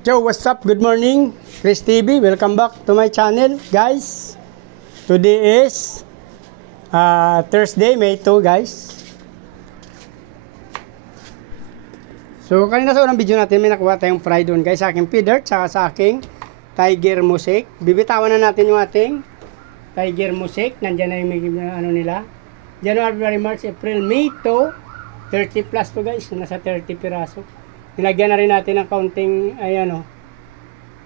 Yo, what's up? Good morning, Chris TV. Welcome back to my channel, guys. Today is Thursday, May 2, guys. So, kanina sa unang video natin, may nakuha tayong fry doon, guys, sa aking feeder, saka sa aking Tiger Mosaic. Bibitawan na natin yung ating Tiger Mosaic. Nandiyan na yung ano nila. January, February, March, April, May 2. 30 plus to, guys. Nasa 30 piraso. Nilagyan na rin natin ng kaunting, ayan o,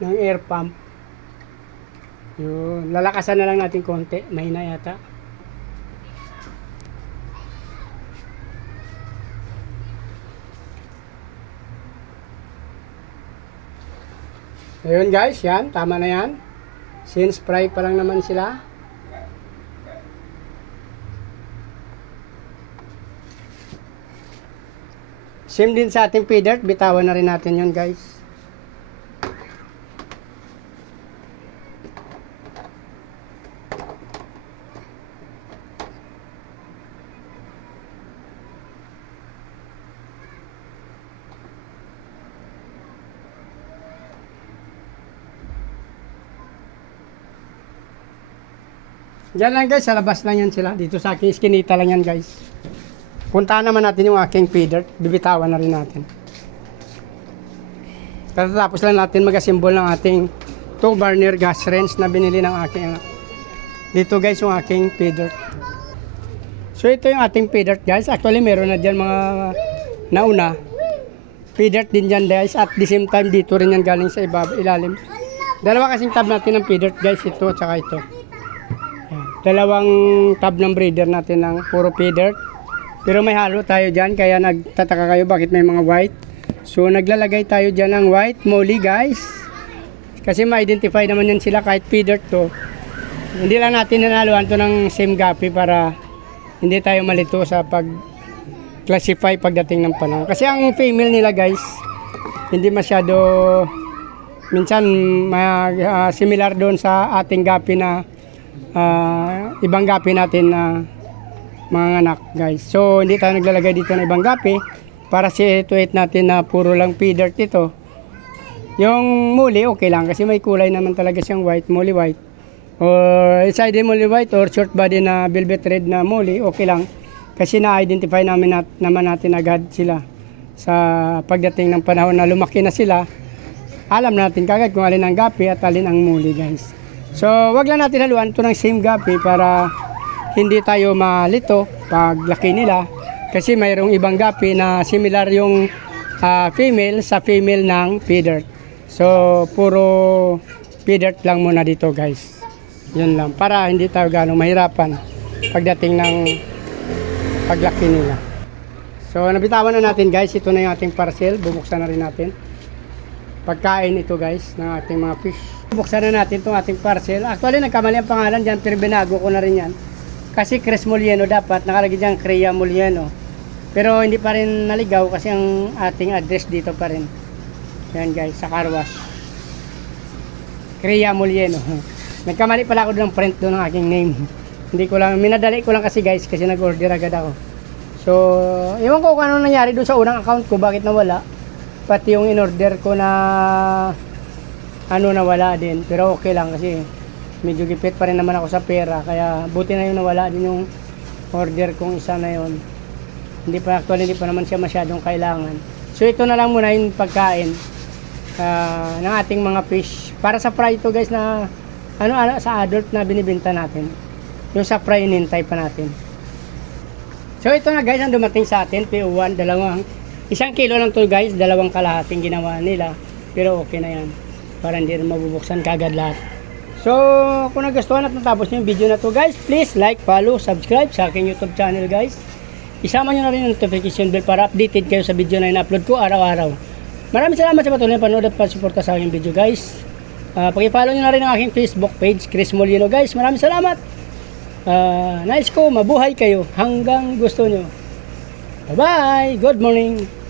ng air pump. Yun. Lalakasan na lang natin konti. Mahina yata. Ayun guys, yan. Tama na yan. Since fry pa lang naman sila. Same din sa ating feeder. Bitawan na rin natin yun guys. Diyan lang guys, sa labas lang yan sila. Dito sa aking iskinita lang yan guys. Puntahan naman natin yung aking feeder. Bibitawan na rin natin. Tapos lang natin mag-assemble ng ating 2 burner gas range na binili ng aking dito guys yung aking feeder. So ito yung ating feeder guys. Actually meron na dyan mga nauna. Feeder din dyan guys. At the same time dito rin yan galing sa ilalim. Dalawa kasing tab natin ng feeder guys. Ito at saka ito. Dalawang tab ng breeder natin ng puro feeder. Pero may halo tayo dyan, kaya nagtataka kayo bakit may mga white. So naglalagay tayo dyan ng white molly guys. Kasi ma-identify naman yan sila kahit feeder to. Hindi lang natin nanaluan to ng same gapi para hindi tayo malito sa pag-classify pagdating ng panahon. Kasi ang female nila guys, hindi masyado, minsan similar doon sa ating gapi na ibang gapi natin na mga anak guys. So hindi tayo naglalagay dito ng ibang gapi para situate natin na puro lang feeder ito. Yung muli okay lang kasi may kulay naman talaga siyang white, muli white, or side muli white, or short body na velvet red na muli, okay lang kasi na-identify naman natin agad sila sa pagdating ng panahon na lumaki na sila. Alam natin kagad kung alin ang gapi at alin ang muli guys. So wag lang natin haluan ito ng same gapi para hindi tayo malito pag laki nila, kasi mayroong ibang gapi na similar yung female sa female ng feeder. So puro feeder lang muna dito guys. Yun lang para hindi tayo ganong mahirapan pagdating ng paglaki nila. So nabitawan na natin guys. Ito na yung ating parcel. Bubuksan na rin natin. Pagkain ito guys ng ating mga fish. Buksan na natin itong ating parcel. Actually nagkamali ang pangalan dyan pero binago ko na rin yan. Kasi Chris Molieno dapat, nakalagay dyan Crea Molieno. Pero hindi pa rin naligaw kasi ang ating address dito pa rin. Yan guys, sa car wash. Crea Molieno. Nagkamali pala ako ng print doon ng aking name. Hindi ko lang, minadali ko lang kasi guys, kasi nag-order agad ako. So, ewan ko kung ano nangyari doon sa unang account ko, bakit nawala. Pati yung in-order ko na nawala din. Pero okay lang kasi medyo gipit pa rin naman ako sa pera, kaya buti na yung nawala din yung order kong isa na yon. Hindi pa naman siya masyadong kailangan. So ito na lang muna yung pagkain ng ating mga fish para sa fry ito guys, na sa adult na binibenta natin. Yung sa fry inintay pa natin. So ito na guys ang dumating sa atin, PO1, 1 kilo lang to guys, 2 kalahating ginawa nila, pero okay na yan para hindi rin mabubuksan kagad lahat. So, kung nagustuhan at natapos nyo yung video na to guys, please like, follow, subscribe sa aking YouTube channel guys. Isama nyo na rin yung notification bell para updated kayo sa video na in-upload ko araw-araw. Maraming salamat sa patuloy na panood at pagsuporta sa aking video guys. Paki-follow nyo na rin ang aking Facebook page, Chris Molieno guys. Maraming salamat. Nice ko, mabuhay kayo hanggang gusto nyo. Bye-bye! Good morning!